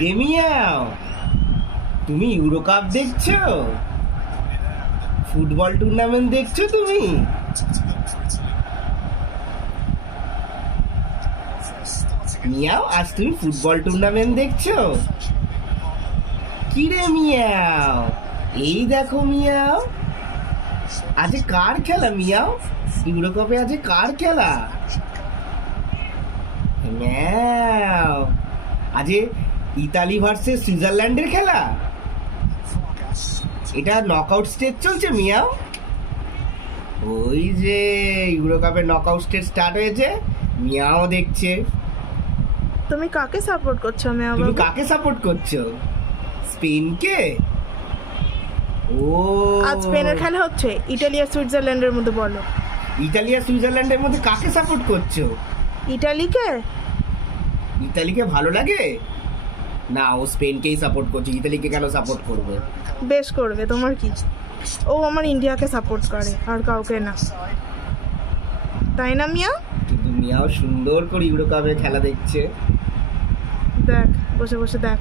রে মিয়াও, তুমি euro cup দেখছো? ফুটবল টুর্নামেন্ট দেখছো তুমি? মিয়াও, আজ তুমি ফুটবল টুর্নামেন্ট দেখছো? কি রে মিয়াও, এই দেখো মিয়াও, আজ কার খেলা মিয়াও? ইউরো কাপে আজ কার খেলা? মিয়াও, আজ ইতালি ভার্সেস সুইজারল্যান্ডের খেলা। এটা নকআউট স্টেজ চলছে মিয়াও। ওই যে ইউরো কাপের নকআউট স্টেজ স্টার্ট হয়েছে, মিয়াও দেখছে। তুমি কাকে সাপোর্ট করছো মিয়া তুমি বাবু? কাকে সাপোর্ট করছো? স্পেনকে? ও, আজ স্পেনের খেলা হচ্ছে ইটালি আর সুইজারল্যান্ডের মধ্যে, বলো। ইতালি আর সুইজারল্যান্ডের মধ্যে কাকে সাপোর্ট করছো? ইটালিকে। ইতালিকে ভালো লাগে না? ও স্পেনকেই সাপোর্ট করছে, ইতালিকে কেন সাপোর্ট করবে? বেশ করবে, তোমার কি? ও আমার ইন্ডিয়াকে সাপোর্ট করে, আর কাউকে না, তাই না মিয়া? কিন্তু মিয়াও সুন্দর করে ইউরো কাপের খেলা দেখছে। দেখ, বসে বসে দেখ।